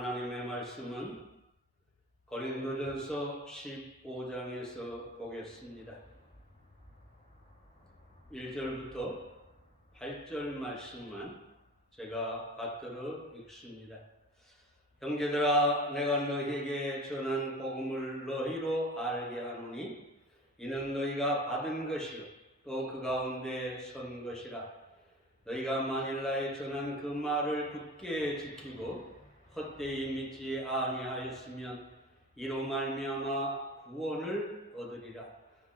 하나님의 말씀은 고린도전서 15장에서 보겠습니다. 1절부터 8절 말씀만 제가 받들어 읽습니다. 형제들아, 내가 너희에게 전한 복음을 너희로 알게 하노니 이는 너희가 받은 것이요 또 그 가운데 선 것이라. 너희가 만일 나의 전한 그 말을 굳게 지키고 헛되이 믿지 아니하였으면 이로 말미암아 구원을 얻으리라.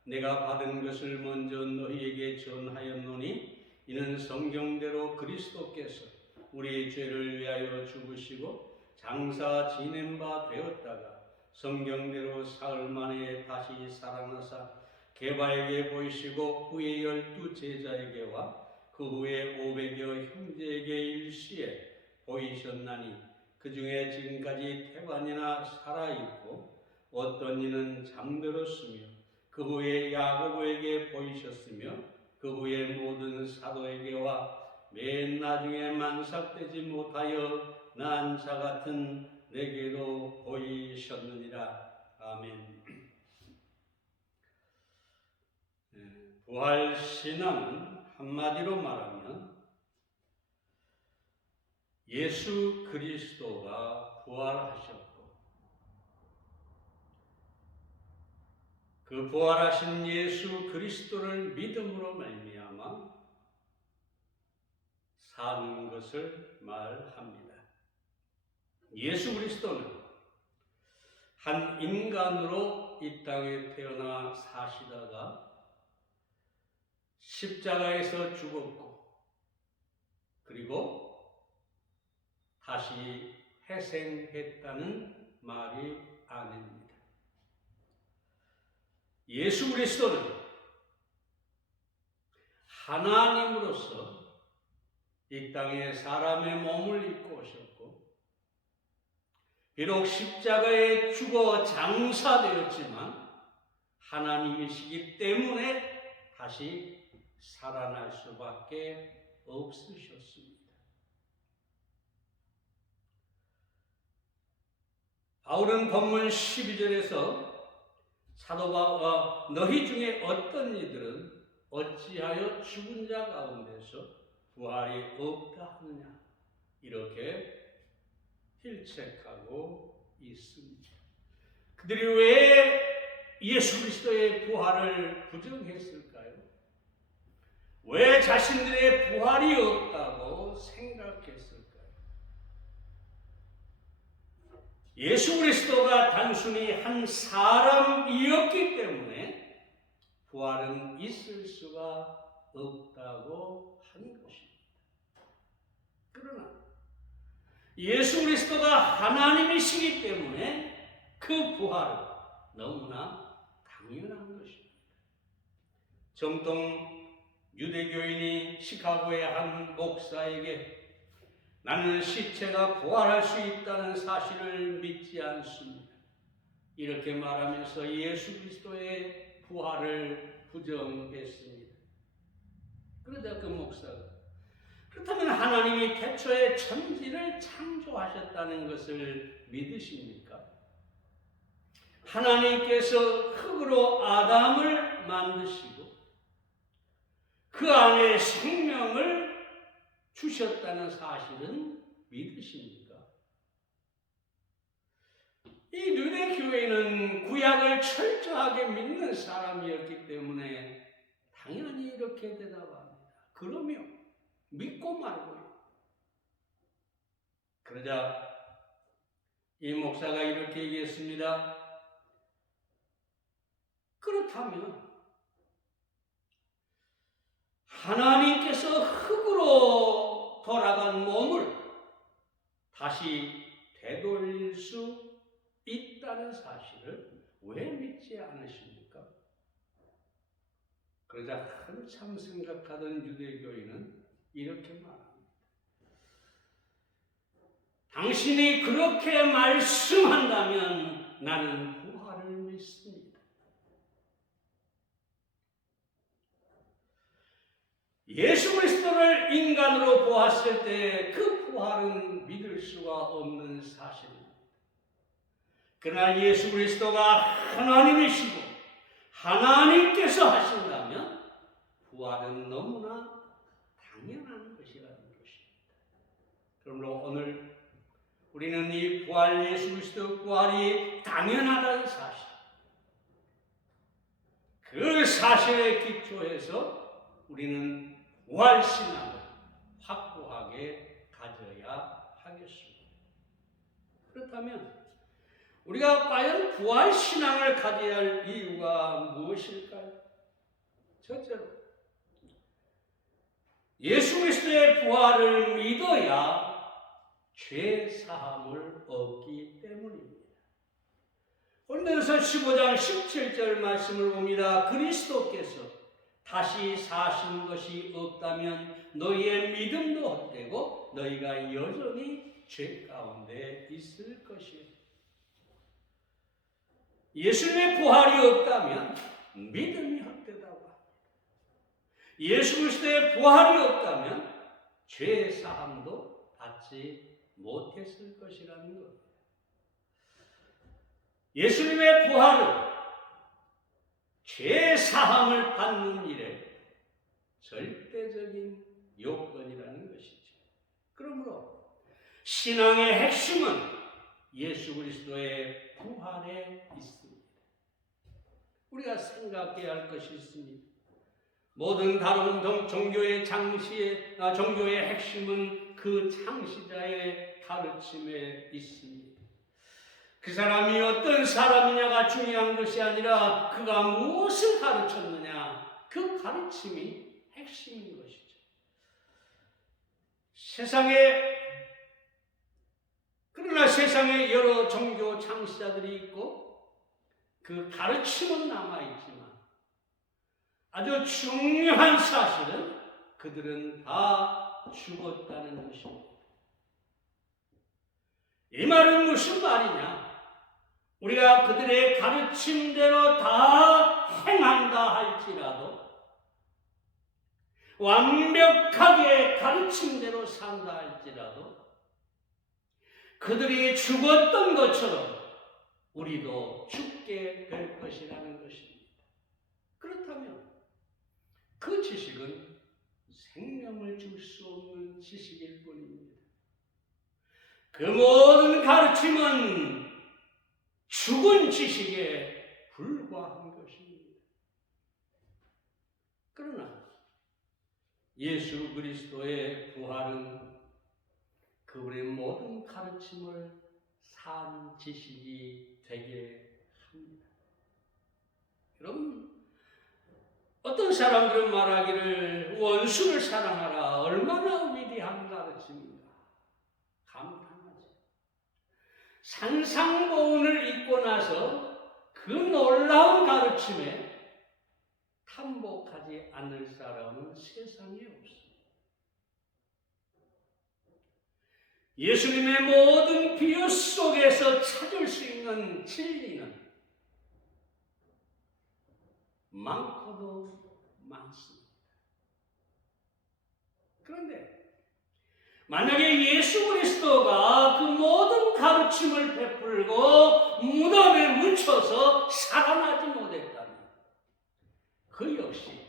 내가 받은 것을 먼저 너희에게 전하였노니 이는 성경대로 그리스도께서 우리 죄를 위하여 죽으시고 장사 지낸 바 되었다가 성경대로 사흘 만에 다시 살아나사 게바에게 보이시고 후에 12 제자에게와 그 후에 500여 형제에게 일시에 보이셨나니 그 중에 지금까지 태반이나 살아있고 어떤 이는 잠들었으며 그 후에 야고보에게 보이셨으며 그 후에 모든 사도에게와 맨 나중에 만삭되지 못하여 난 자 같은 내게도 보이셨느니라. 아멘. 부활신앙은 한마디로 말하면 예수 그리스도가 부활하셨고 그 부활하신 예수 그리스도를 믿음으로 말미암아 사는 것을 말합니다. 예수 그리스도는 한 인간으로 이 땅에 태어나 사시다가 십자가에서 죽었고 그리고 다시 회생했다는 말이 아닙니다. 예수 그리스도는 하나님으로서 이 땅에 사람의 몸을 입고 오셨고 비록 십자가에 죽어 장사되었지만 하나님이시기 때문에 다시 살아날 수밖에 없으셨습니다. 바울은 본문 12절에서 사도 바울과 너희 중에 어떤 이들은 어찌하여 죽은 자 가운데서 부활이 없다 하느냐 이렇게 필책하고 있습니다. 그들이 왜 예수 그리스도의 부활을 부정했을까요? 왜 자신들의 부활이 없다고 생각했을까요? 예수 그리스도가 단순히 한 사람이었기 때문에 부활은 있을 수가 없다고 한 것입니다. 그러나 예수 그리스도가 하나님이시기 때문에 그 부활은 너무나 당연한 것입니다. 정통 유대교인이 시카고의 한 목사에게 나는 시체가 부활할 수 있다는 사실을 믿지 않습니다. 이렇게 말하면서 예수 그리스도의 부활을 부정했습니다. 그러자 그 목사가 그렇다면 하나님이 태초에 천지를 창조하셨다는 것을 믿으십니까? 하나님께서 흙으로 아담을 만드시고 그 안에 생명을 주셨다는 사실은 믿으십니까? 이 유대 교회는 구약을 철저하게 믿는 사람이었기 때문에 당연히 이렇게 대답합니다. 그러며 믿고 말고요. 그러자 이 목사가 이렇게 얘기했습니다. 그렇다면 하나님께서 흙으로 돌아간 몸을 다시 되돌릴 수 있다는 사실을 왜 믿지 않으십니까? 그러자 한참 생각하던 유대교인은 이렇게 말합니다. 당신이 그렇게 말씀한다면 나는 부활을 믿습니다. 예수 그리스도를 인간으로 보았을 때 그 부활은 믿을 수가 없는 사실입니다. 그러나 예수 그리스도가 하나님이시고 하나님께서 하신다면 부활은 너무나 당연한 것이라는 것입니다. 그러므로 오늘 우리는 이 부활, 예수 그리스도 부활이 당연하다는 사실, 그 사실에 기초해서 우리는 부활신앙을 확고하게 가져야 하겠습니다. 그렇다면 우리가 과연 부활신앙을 가져야 할 이유가 무엇일까요? 첫째로, 예수 그리스도의 부활을 믿어야 죄 사함을 얻기 때문입니다. 고린도전서 15장 17절 말씀을 봅니다. 그리스도께서 다시 사신 것이 없다면 너희의 믿음도 헛되고 너희가 여전히 죄 가운데 있을 것이요. 예수님의 부활이 없다면 믿음이 헛되다고 합니다. 예수 그리스도의 부활이 없다면 죄 사함도 받지 못했을 것이라는 것. 예수님의 부활은 죄 사함을 받는 일에 절대적인 요건이라는 것이죠. 그러므로 신앙의 핵심은 예수 그리스도의 부활에 있습니다. 우리가 생각해야 할 것이 있습니다. 모든 다른 종교의 종교의 핵심은 그 창시자의 가르침에 있습니다. 그 사람이 어떤 사람이냐가 중요한 것이 아니라 그가 무엇을 가르쳤느냐, 그 가르침이 핵심인 것이죠. 그러나 세상에 여러 종교 창시자들이 있고 그 가르침은 남아있지만 아주 중요한 사실은 그들은 다 죽었다는 것입니다. 이 말은 무슨 말이냐? 우리가 그들의 가르침대로 다 행한다 할지라도, 완벽하게 가르침대로 산다 할지라도 그들이 죽었던 것처럼 우리도 죽게 될 것이라는 것입니다. 그렇다면 그 지식은 생명을 줄 수 없는 지식일 뿐입니다. 그 모든 가르침은 죽은 지식에 불과한 것입니다. 그러나 예수 그리스도의 부활은 그분의 모든 가르침을 산 지식이 되게 합니다. 여러분, 어떤 사람들은 말하기를 원수를 사랑하라, 얼마나 위대한 가르침인가. 감탄하죠. 산상보훈을 읽고 나서 그 놀라운 가르침에 탐복하지 않을 사람은 세상에 없습니다. 예수님의 모든 비유 속에서 찾을 수 있는 진리는 많고도 많습니다. 그런데 만약에 예수 그리스도가 그 모든 가르침을 베풀고 무덤에 묻혀서 살아나지 못했다면 그 역시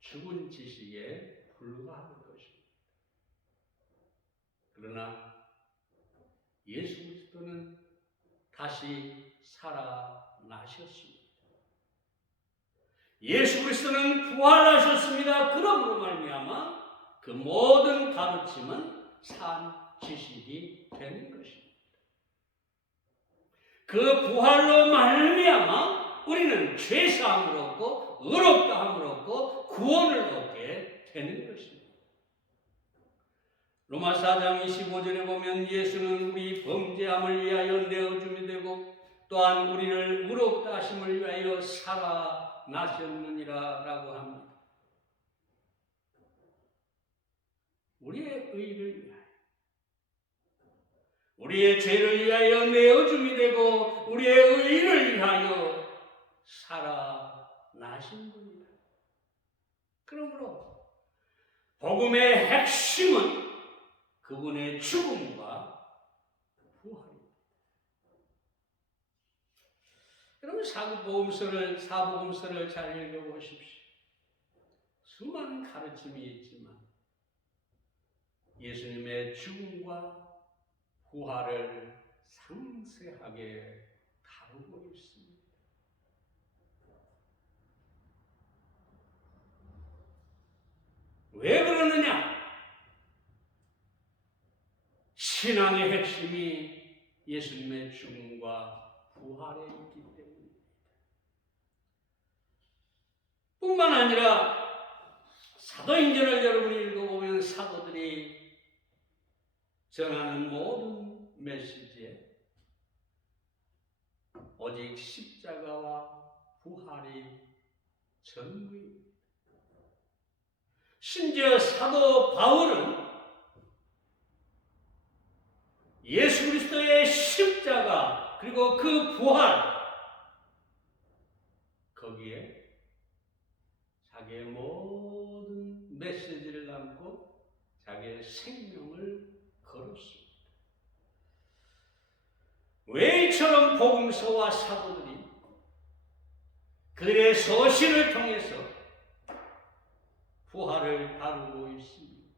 죽은 지식에 불과할 것입니다. 그러나 예수 그리스도는 다시 살아나셨습니다. 예수 그리스도는 부활하셨습니다. 그러므로 말미암아 그 모든 가르침은 산 지식이 되는 것입니다. 그 부활로 말미암아 우리는 죄사함을 얻고 의롭다함을 얻고 구원을 얻게 되는 것입니다. 로마서 4장 25절에 보면 예수는 우리 범죄함을 위하여 내어줌이 되고 또한 우리를 의롭다 하심을 위하여 살아나셨느니라 라고 합니다. 우리의 의를 위하여, 우리의 죄를 위하여 내어줌이 되고 우리의 의를 위하여 살아나신 분이다. 그러므로 복음의 핵심은 그분의 죽음과 부활입니다. 여러분 사복음서를 잘 읽어보십시오. 수많은 가르침이 있지만 예수님의 죽음과 부활을 상세하게 다루고 있습니다. 왜 그러느냐? 신앙의 핵심이 예수님의 죽음과 부활에 있기 때문입니다. 뿐만 아니라 사도행전을 여러분이 읽어보면 사도들이 전하는 모든 메시지에 오직 십자가와 부활이 전부입니다. 심지어 사도 바울은 예수 그리스도의 십자가 그리고 그 부활 거기에 자기의 모든 메시지를 담고 자기의 생명을 걸었습니다. 왜 이처럼 복음서와 사도들이 그들의 서신을 통해서 부활을 다루고 있습니까?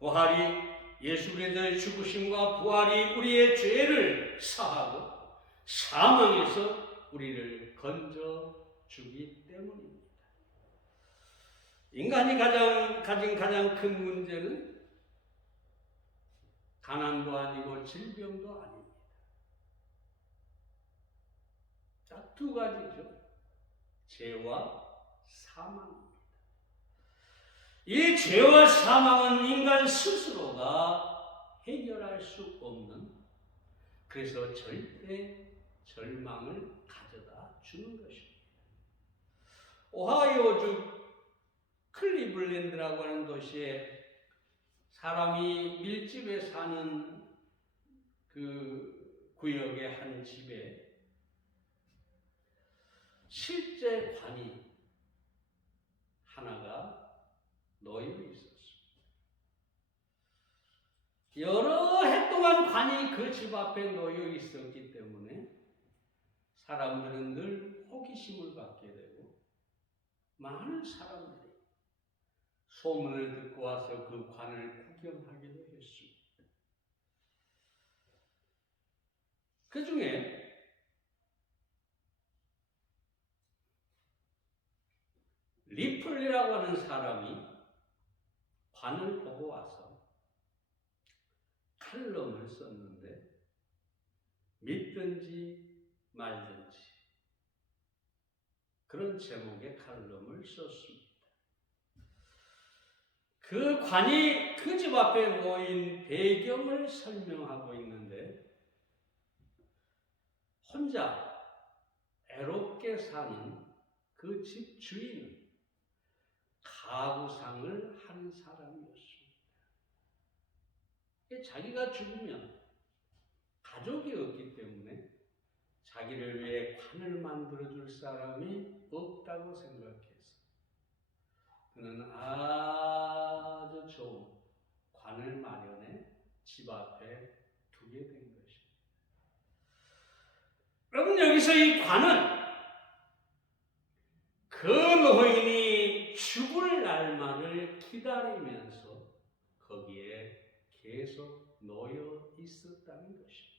부활이 예수 그리스도의 죽으심과 부활이 우리의 죄를 사하고 사망에서 우리를 건져주기 때문입니다. 인간이 가진 가장 큰 문제는 가난도 아니고 질병도 아닙니다. 딱 두 가지죠. 죄와 사망입니다. 이 죄와 사망은 인간 스스로가 해결할 수 없는, 그래서 절대 절망을 가져다 주는 것입니다. 오하이오주 클리블랜드라고 하는 도시에 사람이 밀집에 사는 그 구역의 한 집에 실제 관이 하나가 놓여 있었습니다. 여러 해 동안 관이 그 집 앞에 놓여 있었기 때문에 사람들은 늘 호기심을 갖게 되고 많은 사람들이 소문을 듣고 와서 그 관을 구경하기도 했습니다. 그 중에 리플리라고 하는 사람이 관을 보고 와서 칼럼을 썼는데 믿든지 말든지 그런 제목의 칼럼을 썼습니다. 그 관이 그 집 앞에 모인 배경을 설명하고 있는데 혼자 애롭게 사는 그 집 주인은 가구상을 한 사람이었습니다. 자기가 죽으면 가족이 없기 때문에 자기를 위해 관을 만들어줄 사람이 없다고 생각해서 그는 아주 좋은 관을 마련해 집 앞에 두게 된 것입니다. 여러분, 여기서 이 관은 그 노인이 죽을 날만을 기다리면서 거기에 계속 놓여 있었다는 것입니다.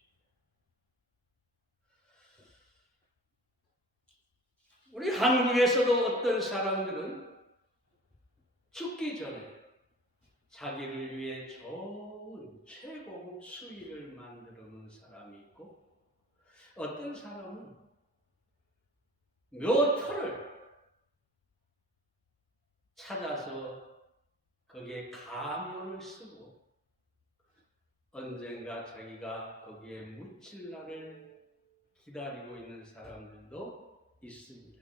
우리 한국에서도 어떤 사람들은 죽기 전에 자기를 위해 좋은 최고급 수의를 만들어 놓은 사람이 있고 어떤 사람은 묘터를 찾아서 거기에 가면을 쓰고 언젠가 자기가 거기에 묻힐 날을 기다리고 있는 사람들도 있습니다.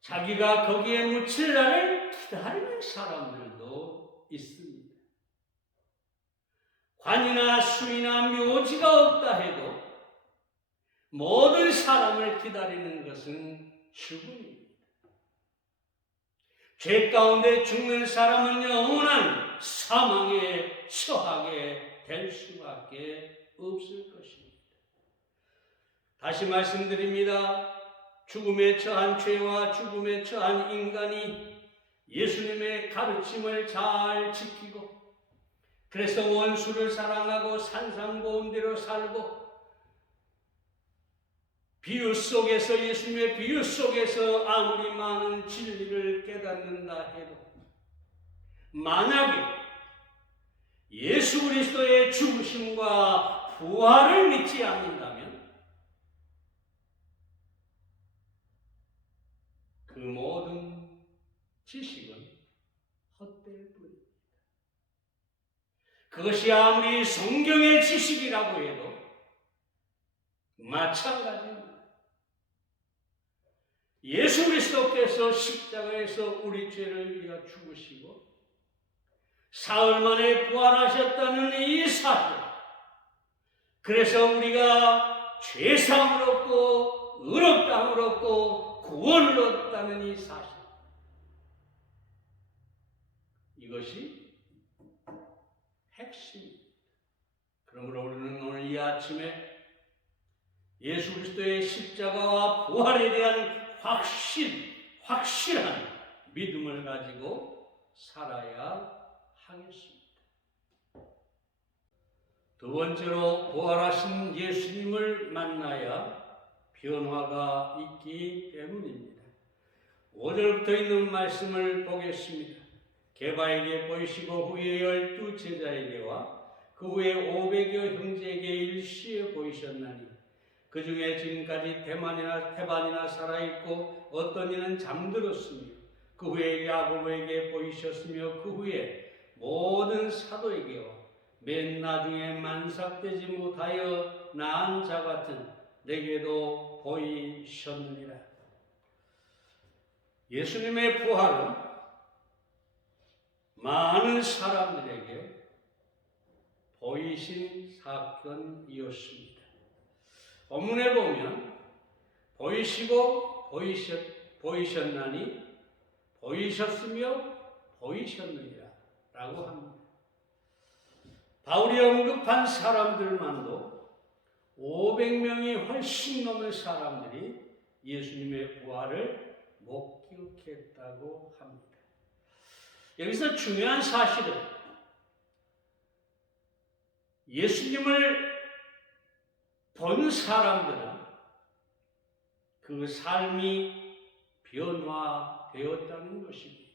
자기가 거기에 묻힐 날을 기다리는 사람들도 있습니다. 관이나 수이나 묘지가 없다 해도 모든 사람을 기다리는 것은 죽음입니다. 죄 가운데 죽는 사람은 영원한 사망에 처하게 될 수밖에 없을 것입니다. 다시 말씀드립니다. 죽음에 처한 죄와 죽음에 처한 인간이 예수님의 가르침을 잘 지키고, 그래서 원수를 사랑하고 산상보험대로 살고, 비유 속에서, 예수님의 비유 속에서 아무리 많은 진리를 깨닫는다 해도 만약에 예수 그리스도의 죽으심과 부활을 믿지 않는다면 그 모든 지식은 헛될 뿐입니다. 그것이 아무리 성경의 지식이라고 해도 마찬가지입니다. 예수 그리스도께서 십자가에서 우리 죄를 위하여 죽으시고 사흘 만에 부활하셨다는 이 사실, 그래서 우리가 죄사함을 얻고 의롭다함을 얻고 구원을 얻다는 이 사실, 이것이 핵심입니다. 그러므로 우리는 오늘 이 아침에 예수 그리스도의 십자가와 부활에 대한 확실한 믿음을 가지고 살아야 하겠습니다. 두 번째로, 부활하신 예수님을 만나야 변화가 있기 때문입니다. 5절부터 있는 말씀을 보겠습니다. 게바에게 보이시고 후에 12 제자에게와 그 후에 500여 형제에게 일시에 보이셨나니 그 중에 지금까지 태반이나 살아있고 어떤 이는 잠들었으며 그 후에 야고보에게 보이셨으며 그 후에 모든 사도에게와 맨 나중에 만삭되지 못하여 나은 자 같은 내게도 보이셨느니라. 예수님의 부활은 많은 사람들에게 보이신 사건이었습니다. 본문에 보면 보이시고 보이셨나니 보이셨으며 보이셨느니라 라고 합니다. 바울이 언급한 사람들만도 500명이 훨씬 넘는 사람들이 예수님의 부활을 목격했다고 합니다. 여기서 중요한 사실은 예수님을 본 사람들은 그 삶이 변화되었다는 것입니다.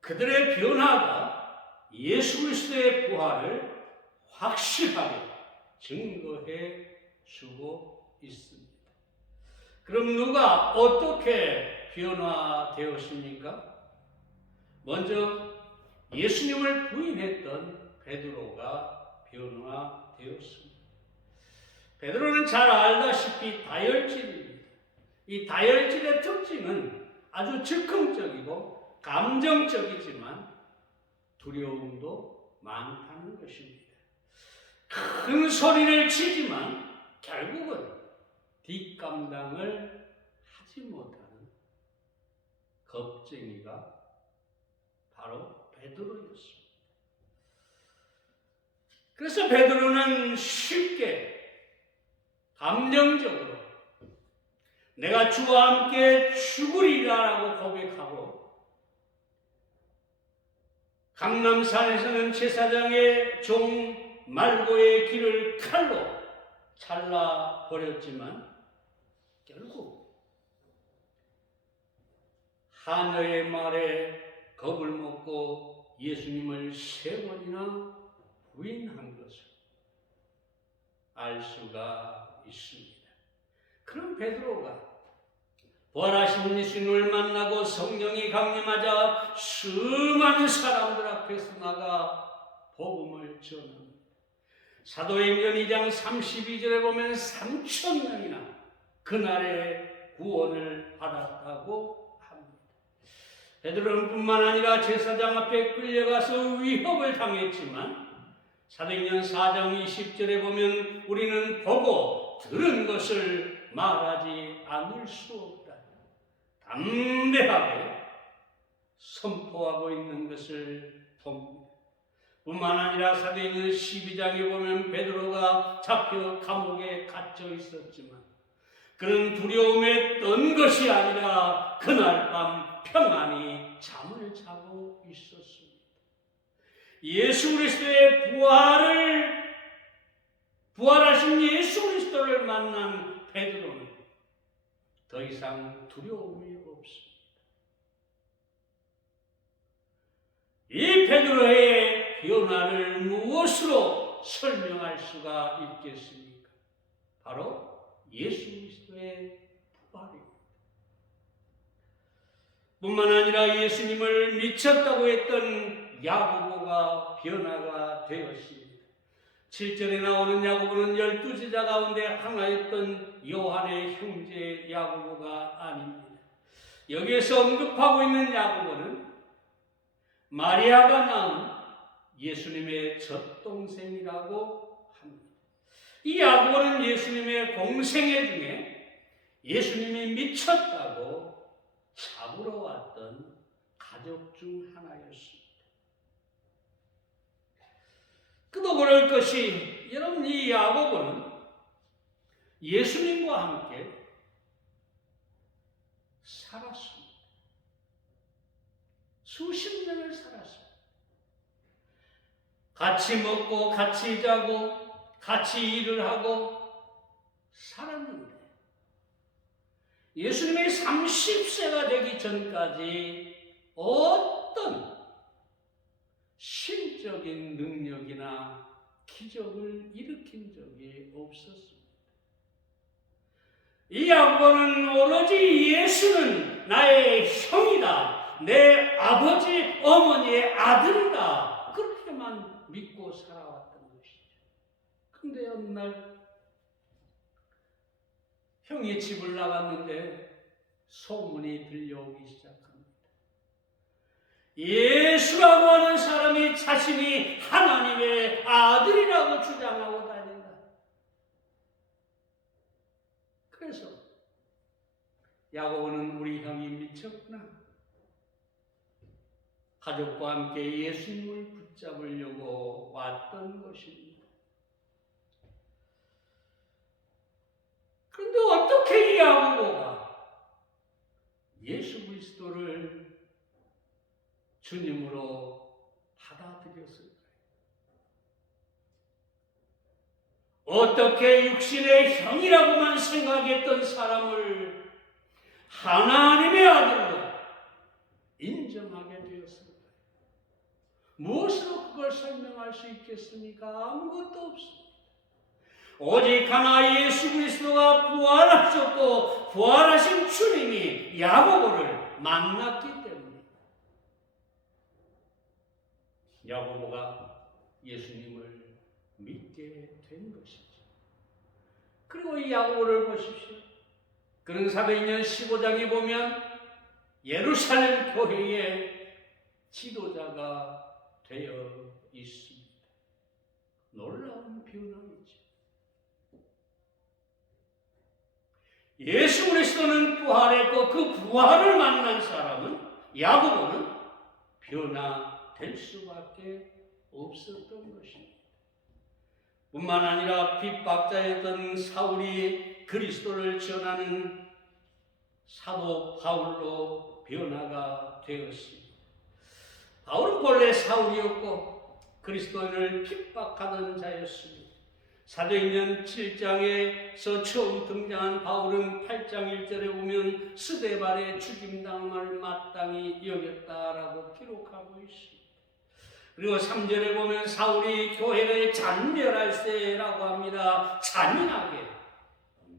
그들의 변화가 예수 그리스도의 부활을 확실하게 증거해 주고 있습니다. 그럼 누가 어떻게 변화되었습니까? 먼저 예수님을 부인했던 베드로가 변화되었습니다. 베드로는 잘 알다시피 다혈질입니다. 이 다혈질의 특징은 아주 즉흥적이고 감정적이지만 두려움도 많다는 것입니다. 큰 소리를 치지만 결국은 뒷감당을 하지 못하는 겁쟁이가 바로 베드로였습니다. 그래서 베드로는 쉽게 감정적으로 내가 주와 함께 죽으리라라고 고백하고, 감람산에서는 제사장의 종 말고의 길을 칼로 잘라버렸지만 결국 하녀의 말에 겁을 먹고 예수님을 3번이나 부인한 것을 알 수가 있습니다. 그럼 베드로가 부활하신 예수님을 만나고 성령이 강림하자 수많은 사람들 앞에서 나가 복음을 전합니다. 사도행전 2장 32절에 보면 3,000명이나 그날에 구원을 받았다고 합니다. 베드로는 뿐만 아니라 제사장 앞에 끌려가서 위협을 당했지만 사도행전 4장 20절에 보면 우리는 보고 들은 것을 말하지 않을 수 없다. 담대하게 선포하고 있는 것을 봅니다. 뿐만 아니라 사도행전 12장에 보면 베드로가 잡혀 감옥에 갇혀 있었지만 그는 두려움에 떤 것이 아니라 그날 밤 평안히 잠을 자고 있었습니다. 예수 그리스도의 부활하신 예수 그리스도를 만난 베드로는 더 이상 두려움이 없습니다. 이 베드로의 변화를 무엇으로 설명할 수가 있겠습니까? 바로 예수 그리스도의 부활입니다. 뿐만 아니라 예수님을 미쳤다고 했던 야고보가 변화가 되었습니다. 7절에 나오는 야고보는 12제자 가운데 하나였던 요한의 형제 야고보가 아닙니다. 여기에서 언급하고 있는 야고보는 마리아가 낳은 예수님의 젖동생이라고 합니다. 이 야고보는 예수님의 공생애 중에 예수님이 미쳤다고 잡으러 왔던 가족 중 하나였습니다. 그도 그럴 것이 여러분, 이 야고보는 예수님과 함께 살았습니다. 수십 년을 살았습니다. 같이 먹고 같이 자고 같이 일을 하고 살았는데 예수님이 30세가 되기 전까지 어떤 신적인 능력이나 기적을 일으킨 적이 없었습니다. 이 야고보는 오로지 예수는 나의 형이다, 내 아버지 어머니의 아들이다, 그렇게만 믿고 살아왔던 것이죠. 근데 어느 날 형이 집을 나갔는데 소문이 들려오기 시작합니다. 예수라고 하는 사람이 자신이 하나님의 아들이라고 주장하고 다닌다. 그래서 야고보는 우리 형이 미쳤구나, 가족과 함께 예수님을 붙잡으려고 왔던 것입니다. 그런데 어떻게 이 야고보가 예수 그리스도를 주님으로 받아들였을까요? 어떻게 육신의 형이라고만 생각했던 사람을 하나님의 아들로 인정하게 되었을까요? 무엇으로 그걸 설명할 수 있겠습니까? 아무것도 없습니다. 오직 하나 예수 그리스도가 부활하셨고 부활하신 주님이 야고보를 만났기 때문에 야고보가 예수님을 믿게 된 것이죠. 그리고 이 야고보를 보십시오. 그는 사도행전 15장에 보면 예루살렘 교회의 지도자가 되어 있습니다. 놀라운 변화이죠. 예수 그리스도는 부활했고 그 부활을 만난 사람은 야고보는 변화될 수밖에 없었던 것입니다. 뿐만 아니라 핍박자였던 사울이 그리스도를 전하는 사도 바울로 변화가 되었습니다. 바울은 본래 사울이었고 그리스도인을 핍박하던 자였습니다. 사도행전 7장에서 처음 등장한 바울은 8장 1절에 보면 스데반의 죽임당함을 마땅히 여겼다라고 기록하고 있습니다. 그리고 3절에 보면 사울이 교회를 잔멸할세라고 합니다. 잔인하게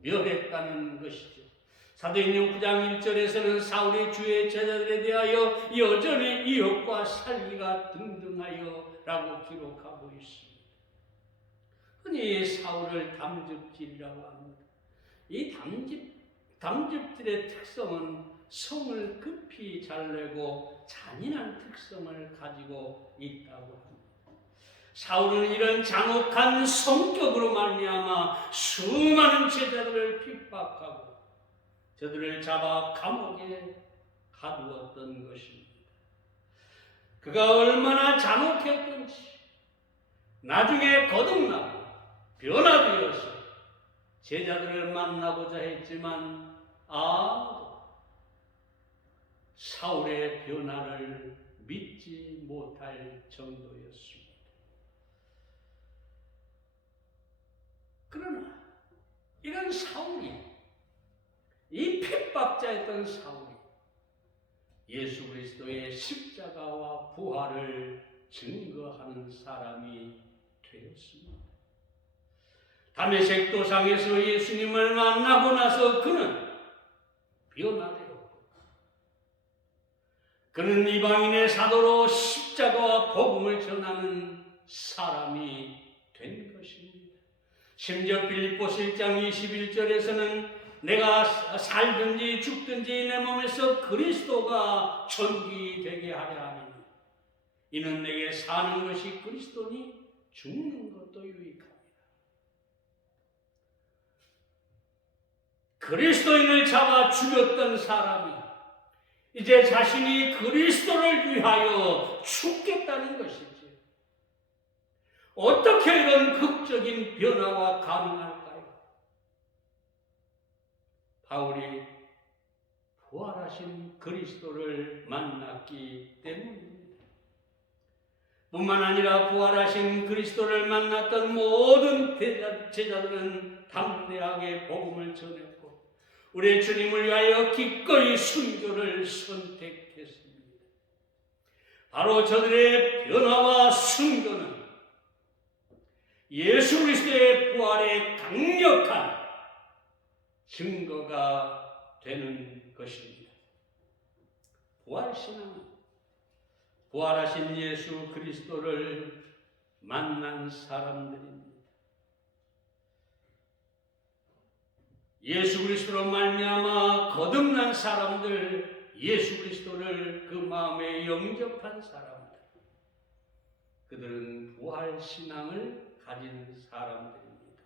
멸했다는 것이죠. 사도행전 9장 1절에서는 사울이 주의 제자들에 대하여 여전히 이역과 살기가 등등하여 라고 기록하고 있습니다. 흔히 사울을 담즙질이라고 합니다. 이 담즙질의 특성은 성을 급히 잘 내고 잔인한 특성을 가지고 있다고 합니다. 사울은 이런 잔혹한 성격으로 말미암아 수많은 제자들을 핍박하고 저들을 잡아 감옥에 가두었던 것입니다. 그가 얼마나 잔혹했던지 나중에 거듭나고 변화되어서 제자들을 만나고자 했지만 아무도 사울의 변화를 믿지 못할 정도였습니다. 그러나 이런 사울이, 이 핍박자였던 사울이 예수 그리스도의 십자가와 부활을 증거하는 사람이 되었습니다. 다메섹 도상에서 예수님을 만나고 나서 그는 변화되었고, 그는 이방인의 사도로 십자가와 복음을 전하는 사람이 된 것입니다. 심지어 빌립보서 1장 21절에서는 내가 살든지 죽든지 내 몸에서 그리스도가 존귀되게 하려 하니 이는 내게 사는 것이 그리스도니 죽는 것도 유익합니다. 그리스도인을 잡아 죽였던 사람이 이제 자신이 그리스도를 위하여 죽겠다는 것이지. 어떻게 이런 극적인 변화가 가능할까요? 바울이 부활하신 그리스도를 만났기 때문입니다. 뿐만 아니라 부활하신 그리스도를 만났던 모든 제자들은 담대하게 복음을 전했고 우리 주님을 위하여 기꺼이 순교를 선택했습니다. 바로 저들의 변화와 순교는 예수 그리스도의 부활의 강력한 증거가 되는 것입니다. 부활신앙은 부활하신 예수 그리스도를 만난 사람들입니다. 예수 그리스도로 말미암아 거듭난 사람들, 예수 그리스도를 그 마음에 영접한 사람들, 그들은 부활신앙을 가진 사람들입니다.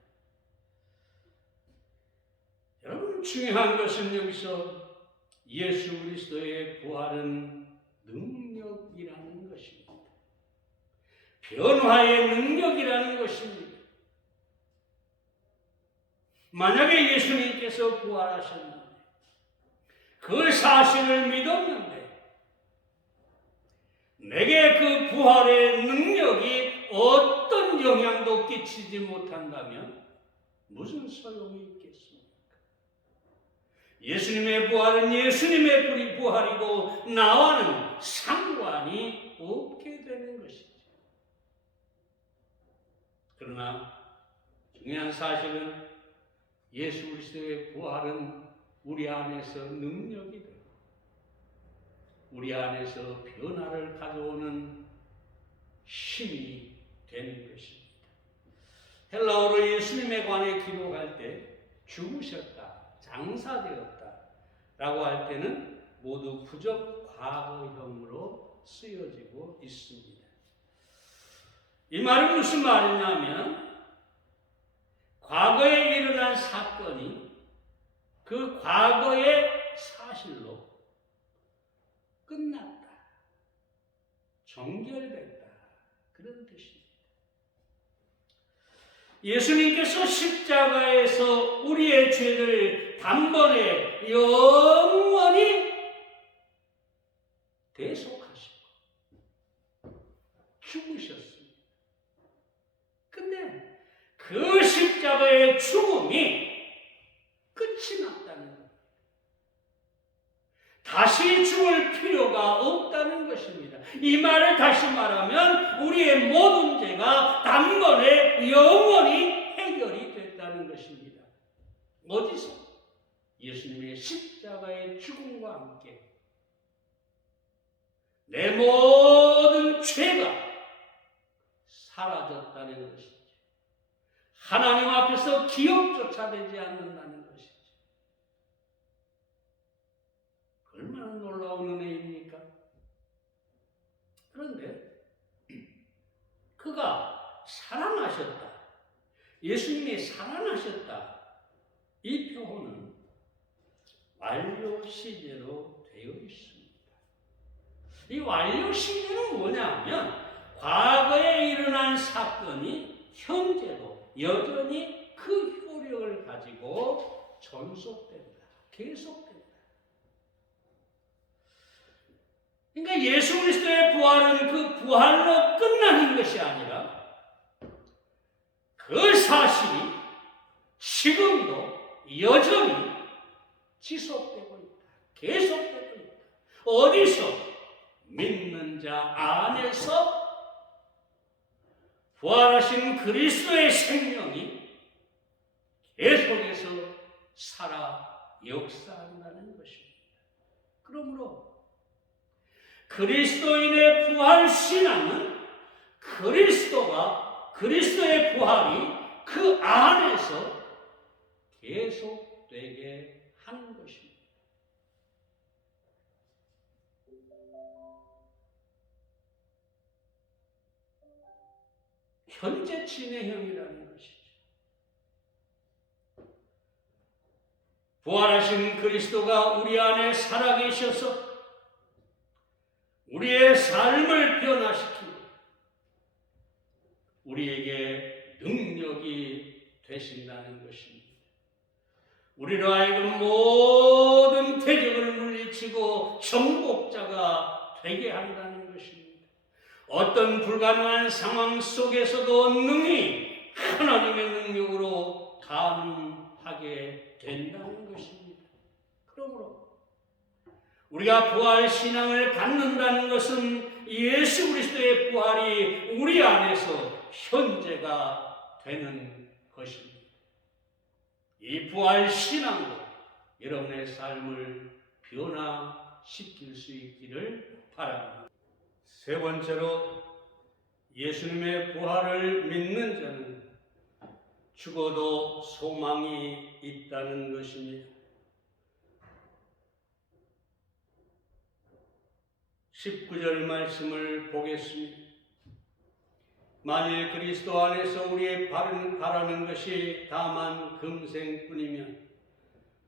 여러분, 중요한 것은 여기서 예수 그리스도의 부활은 능력이라는 것입니다. 변화의 능력이라는 것입니다. 만약에 예수님께서 부활하셨는데 그 사실을 믿었는데 내게 그 부활의 능력이 어떤 영향도 끼치지 못한다면 무슨 소용이 있겠습니까? 예수님의 부활은 예수님의 부활이고 나와는 상관이 없게 되는 것이죠. 그러나 중요한 사실은 예수 그리스도의 부활은 우리 안에서 능력이 되고 우리 안에서 변화를 가져오는 힘이 되는 것입니다. 헬라어로 예수님에 관해 기록할 때 죽으셨다, 장사되었다 라고 할 때는 모두 부적 과거형으로 쓰여지고 있습니다. 이 말은 무슨 말이냐면 과거에 일어난 사건이 그 과거의 사실로 끝났다, 종결됐다, 그런 뜻입니다. 예수님께서 십자가에서 우리의 죄를 단번에 영원히 대속하시고 죽으셨습니다. 근데 그 십자가의 죽음이 끝이 났다는 겁니다. 다시 죽을 필요가 없다는 것입니다. 이 말을 다시 말하면 우리의 모든 죄가 단번에 영원히 해결이 됐다는 것입니다. 어디서? 예수님의 십자가의 죽음과 함께 내 모든 죄가 사라졌다는 것이죠. 하나님 앞에서 기억조차 되지 않는다는 것이죠. 얼마나 놀라운 은혜입니까? 그런데 그가 살아나셨다, 예수님이 살아나셨다, 이 표현은 완료 시제로 되어 있습니다. 이 완료시키는 뭐냐면 과거에 일어난 사건이 현재도 여전히 그 효력을 가지고 전속된다. 계속된다. 그러니까 예수 그리스도의 부활은 그 부활로 끝나는 것이 아니라 그 사실이 지금도 여전히 지속되고 있다. 계속되고 있다. 어디서? 믿는 자 안에서 부활하신 그리스도의 생명이 계속해서 살아 역사한다는 것입니다. 그러므로 그리스도인의 부활 신앙은 그리스도의 부활이 그 안에서 계속되게 하는 것입니다. 현재 진행형이라는 것이죠. 부활하신 그리스도가 우리 안에 살아계셔서 우리의 삶을 변화시키고 우리에게 능력이 되신다는 것입니다. 우리로 하여금 모든 대적을 물리치고 정복자가 되게 한다는 것입니다. 어떤 불가능한 상황 속에서도 능히 하나님의 능력으로 가능하게 된다는 것입니다. 그러므로 우리가 부활 신앙을 갖는다는 것은 예수 그리스도의 부활이 우리 안에서 현재가 되는 것입니다. 이 부활 신앙으로 여러분의 삶을 변화시킬 수 있기를 바랍니다. 세 번째로 예수님의 부활을 믿는 자는 죽어도 소망이 있다는 것입니다. 19절 말씀을 보겠습니다. 만일 그리스도 안에서 우리의 바라는 것이 다만 금생뿐이면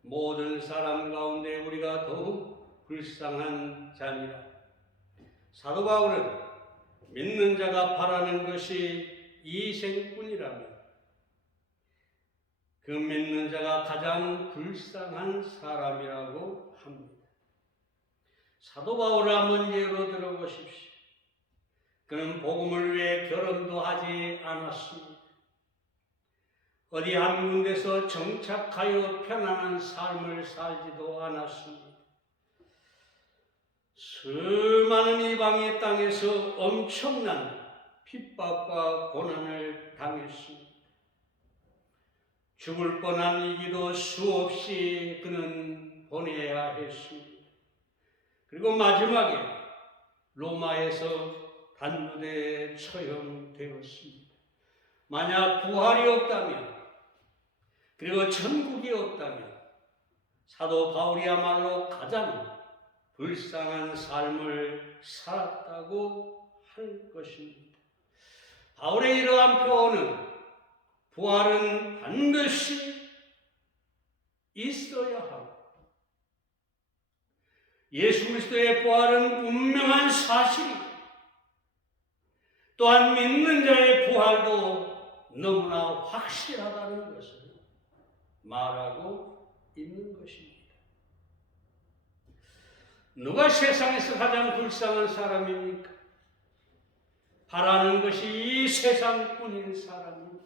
모든 사람 가운데 우리가 더욱 불쌍한 자니라. 사도 바울은 믿는 자가 바라는 것이 이 생뿐이라면 그 믿는 자가 가장 불쌍한 사람이라고 합니다. 사도 바울을 한번 예로 들어보십시오. 그는 복음을 위해 결혼도 하지 않았습니다. 어디 한 군데서 정착하여 편안한 삶을 살지도 않았습니다. 수많은 이방의 땅에서 엄청난 핍박과 고난을 당했습니다. 죽을 뻔한 이기도 수없이 그는 보내야 했습니다. 그리고 마지막에 로마에서 단부대에 처형되었습니다. 만약 부활이 없다면 그리고 천국이 없다면 사도 바울이야말로 가장 불쌍한 삶을 살았다고 할 것입니다. 바울의 이러한 표현은 부활은 반드시 있어야 하고 예수 그리스도의 부활은 분명한 사실이고 또한 믿는 자의 부활도 너무나 확실하다는 것을 말하고 있는 것입니다. 누가 세상에서 가장 불쌍한 사람입니까? 바라는 것이 이 세상뿐인 사람입니다.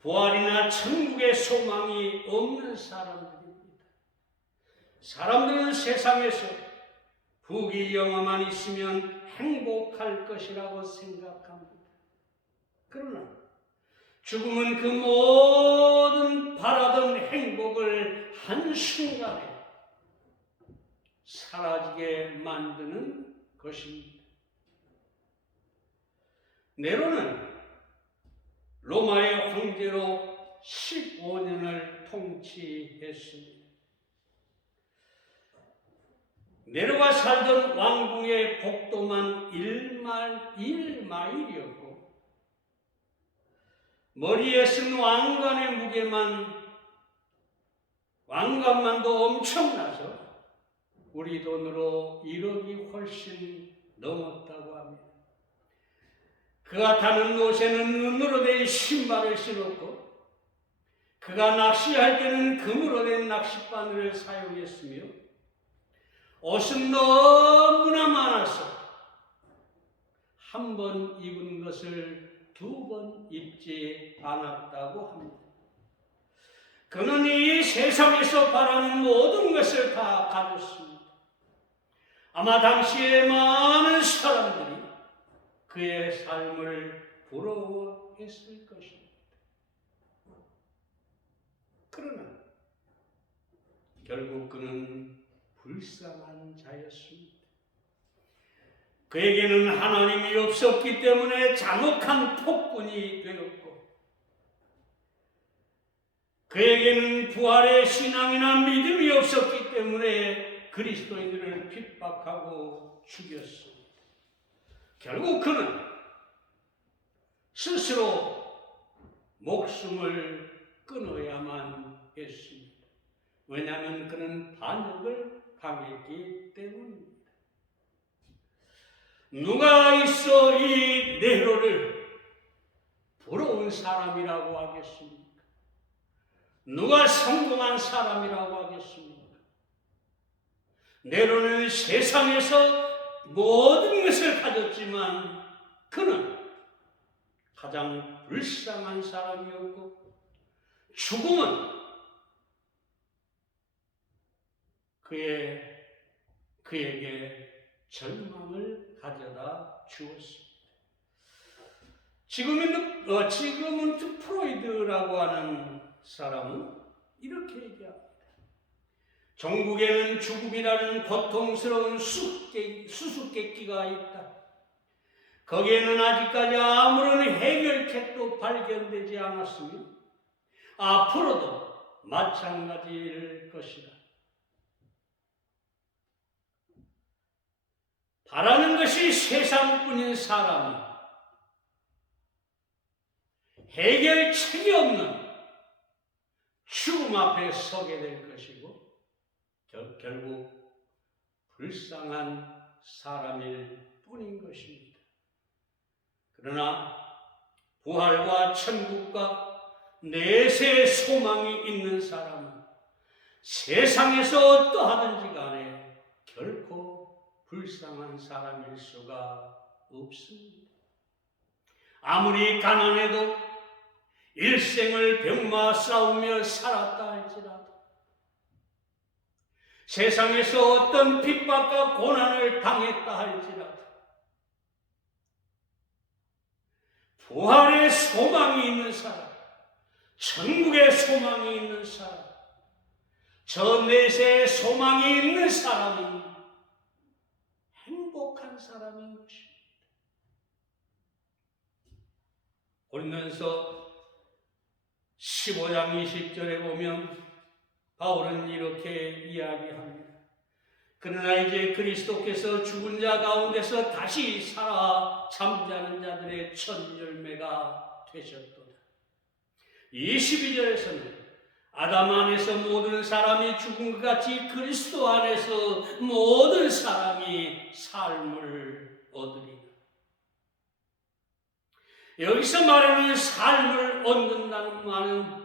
부활이나 천국의 소망이 없는 사람들입니다. 사람들은 세상에서 부귀 영화만 있으면 행복할 것이라고 생각합니다. 그러나 죽음은 그 모든 바라던 행복을 한순간에 사라지게 만드는 것입니다. 네로는 로마의 황제로 15년을 통치했습니다. 네로가 살던 왕궁의 복도만 1마일이었고 머리에 쓴 왕관의 왕관만도 엄청나서 우리 돈으로 1억이 훨씬 넘었다고 합니다. 그가 타는 옷에는 은으로 된 신발을 신었고 그가 낚시할 때는 금으로 된 낚싯바늘을 사용했으며 옷은 너무나 많아서 한 번 입은 것을 2번 입지 않았다고 합니다. 그는 이 세상에서 바라는 모든 것을 다 가졌습니다. 아마 당시에 많은 사람들이 그의 삶을 부러워했을 것입니다. 그러나 결국 그는 불쌍한 자였습니다. 그에게는 하나님이 없었기 때문에 잔혹한 폭군이 되었고 그에게는 부활의 신앙이나 믿음이 없었기 때문에 그리스도인들을 핍박하고 죽였습니다. 결국 그는 스스로 목숨을 끊어야만 했습니다. 왜냐하면 그는 반역을 당했기 때문입니다. 누가 있어 이 네로를 부러운 사람이라고 하겠습니까? 누가 성공한 사람이라고 하겠습니까? 네로는 세상에서 모든 것을 가졌지만 그는 가장 불쌍한 사람이었고 죽음은 그에게 절망을 가져다 주었습니다. 지금은 프로이드라고 하는 사람은 이렇게 얘기합니다. 종국에는 죽음이라는 고통스러운 수수께끼가 있다. 거기에는 아직까지 아무런 해결책도 발견되지 않았으며 앞으로도 마찬가지일 것이다. 바라는 것이 세상뿐인 사람은 해결책이 없는 죽음 앞에 서게 될 것이고 결국 불쌍한 사람일 뿐인 것입니다. 그러나 부활과 천국과 내세의 소망이 있는 사람은 세상에서 어떠하든지 간에 결코 불쌍한 사람일 수가 없습니다. 아무리 가난해도 일생을 병마 싸우며 살았다 할지라도 세상에서 어떤 핍박과 고난을 당했다 할지라도 부활의 소망이 있는 사람, 천국의 소망이 있는 사람, 저 내세의 소망이 있는 사람은 행복한 사람인 것입니다. 고린도전서 15장 20절에 보면 바울은 이렇게 이야기합니다. 그러나 이제 그리스도께서 죽은 자 가운데서 다시 살아 잠자는 자들의 첫 열매가 되셨도다. 22절에서는 아담 안에서 모든 사람이 죽은 것 같이 그리스도 안에서 모든 사람이 삶을 얻으리라. 여기서 말하는 삶을 얻는다는 말은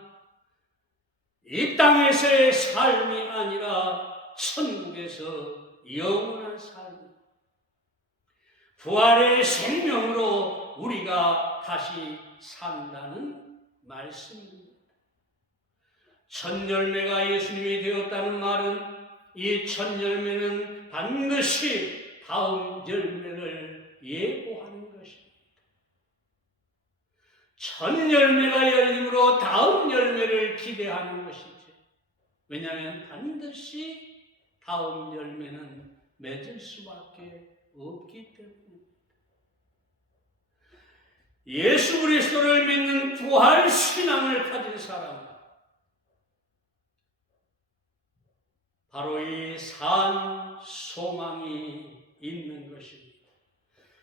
이 땅에서의 삶이 아니라 천국에서 영원한 삶, 부활의 생명으로 우리가 다시 산다는 말씀입니다. 첫 열매가 예수님이 되었다는 말은 이 첫 열매는 반드시 다음 열매를 예고하는 것입니다. 첫 열매가 열림으로 다음 열매를 기대하는 것이죠. 왜냐하면 반드시 다음 열매는 맺을 수밖에 없기 때문입니다. 예수 그리스도를 믿는 부활 신앙을 가진 사람은 바로 이 산 소망이 있는 것입니다.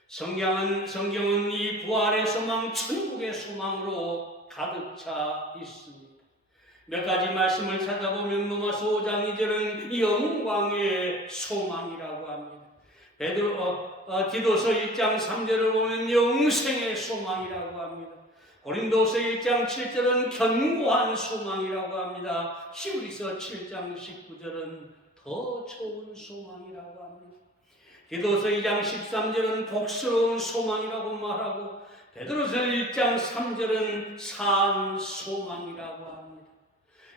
성경은 이 부활의 소망, 천국의 소망으로 가득 차 있습니다. 몇 가지 말씀을 찾아보면 로마서 5장 2절은 영광의 소망이라고 합니다. 디도서 1장 3절을 보면 영생의 소망이라고 합니다. 고린도서 1장 7절은 견고한 소망이라고 합니다. 히브리서 7장 19절은 더 좋은 소망이라고 합니다. 디도서 2장 13절은 복스러운 소망이라고 말하고 베드로서 1장 3절은 산 소망이라고 합니다.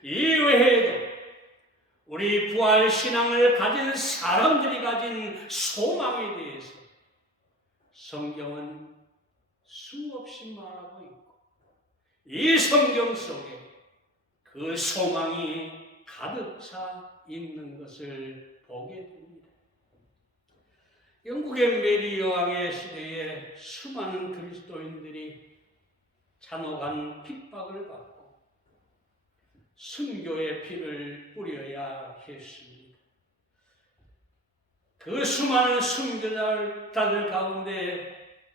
이 외에도 우리 부활 신앙을 가진 사람들이 가진 소망에 대해서 성경은 수없이 말하고 있고 이 성경 속에 그 소망이 가득 차 있는 것을 보게 됩니다. 영국의 메리 여왕의 시대에 수많은 그리스도인들이 잔혹한 핍박을 받고 순교의 피를 뿌려야 했습니다. 그 수많은 순교자들 가운데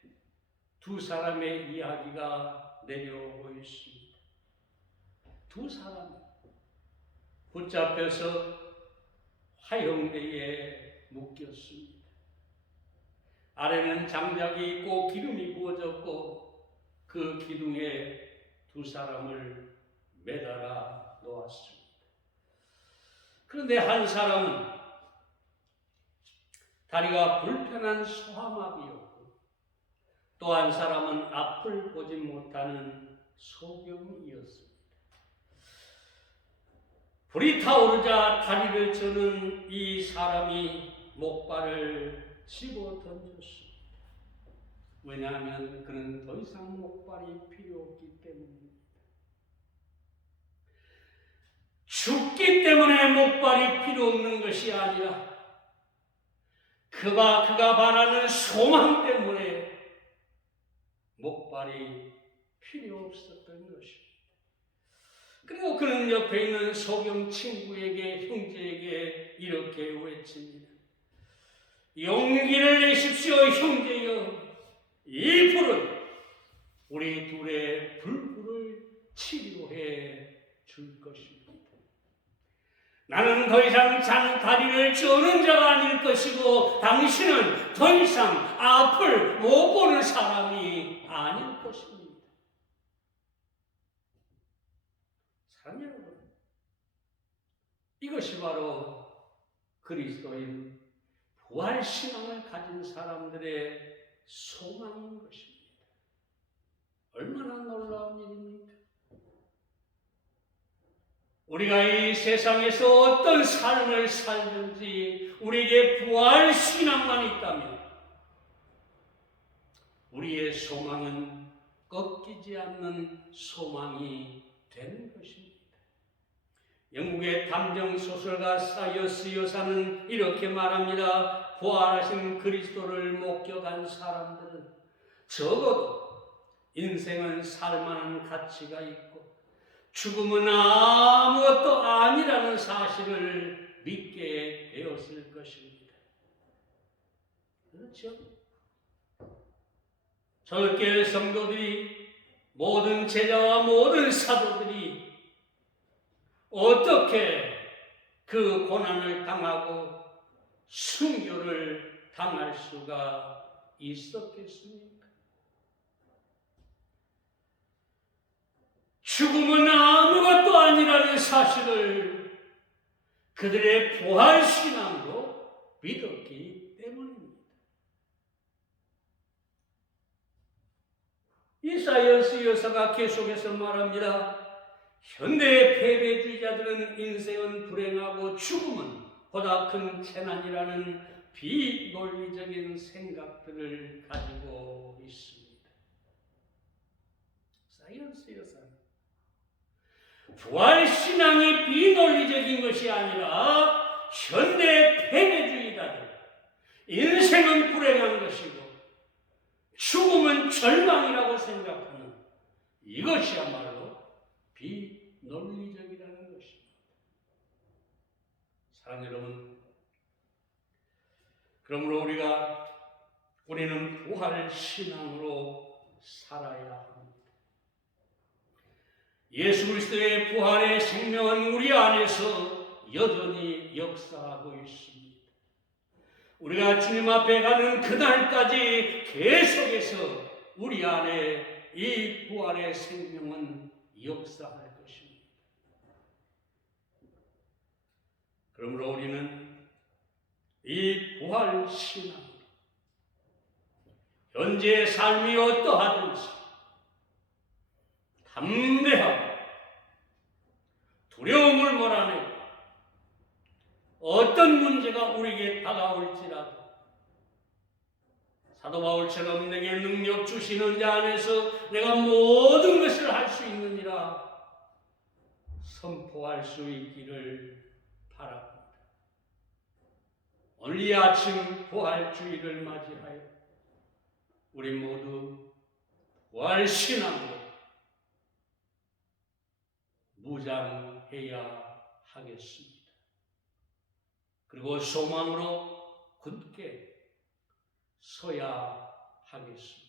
두 사람의 이야기가 내려오고 있습니다. 두 사람 붙잡혀서 화형대에 묶였습니다. 아래는 장작이 있고 기름이 부어졌고 그 기둥에 두 사람을 매달아 놓았습니다. 그런데 한 사람은 다리가 불편한 소아마비였고 또 한 사람은 앞을 보지 못하는 소경이었습니다. 불이 타오르자 다리를 저는 이 사람이 목발을 집어 던졌습니다. 왜냐하면 그는 더 이상 목발이 필요 없기 때문입니다. 죽기 때문에 목발이 필요 없는 것이 아니라 그가 바라는 소망 때문에 목발이 필요 없었던 것입니다. 그리고 그는 옆에 있는 소경 친구에게, 형제에게 이렇게 외칩니다. 용기를 내십시오, 형제여. 이 불은 우리 둘의 불구를 치료해 줄 것입니다. 나는 더 이상 다리를 저는 자가 아닐 것이고 당신은 더 이상 앞을 못 보는 사람이 아닐 것입니다. 사랑 여러분, 이것이 바로 그리스도인 부활신앙을 가진 사람들의 소망인 것입니다. 얼마나 놀라운 일입니까? 우리가 이 세상에서 어떤 삶을 살든지 우리에게 부활신앙만 있다면 우리의 소망은 꺾이지 않는 소망이 되는 것입니다. 영국의 탐정소설가 사이어스 여사는 이렇게 말합니다. 부활하신 그리스도를 목격한 사람들은 적어도 인생은 살만한 가치가 있고 죽음은 아무것도 아니라는 사실을 믿게 되었을 것입니다. 그렇죠? 저렇게 성도들이 모든 제자와 모든 사도들이 어떻게 그 고난을 당하고 순교를 당할 수가 있었겠습니까? 죽음은 아무것도 아니라는 사실을 그들의 부활신앙으로 믿었기 때문입니다. 이 사이언스 여사가 계속해서 말합니다. 현대의 패배주의자들은 인생은 불행하고 죽음은 보다 큰 재난이라는 비논리적인 생각들을 가지고 있습니다. 사이언스 여사 부활신앙이 비논리적인 것이 아니라 현대 패배주의자들 인생은 불행한 것이고 죽음은 절망이라고 생각하는 이것이야말로 비논리적이라는 것입니다. 사랑 여러분, 그러므로 우리는 부활신앙으로 살아야 합니다. 예수 그리스도의 부활의 생명은 우리 안에서 여전히 역사하고 있습니다. 우리가 주님 앞에 가는 그날까지 계속해서 우리 안에 이 부활의 생명은 역사할 것입니다. 그러므로 우리는 이 부활 신앙, 현재의 삶이 어떠하든지 담대하고 두려움을 몰아내고 어떤 문제가 우리에게 다가올지라도 사도 바울처럼 내게 능력 주시는 자 안에서 내가 모든 것을 할 수 있느니라 선포할 수 있기를 바랍니다. 오늘 이 아침 부활주의를 맞이하여 우리 모두 부활신앙으로 무장해야 하겠습니다. 그리고 소망으로 굳게 서야 하겠습니다.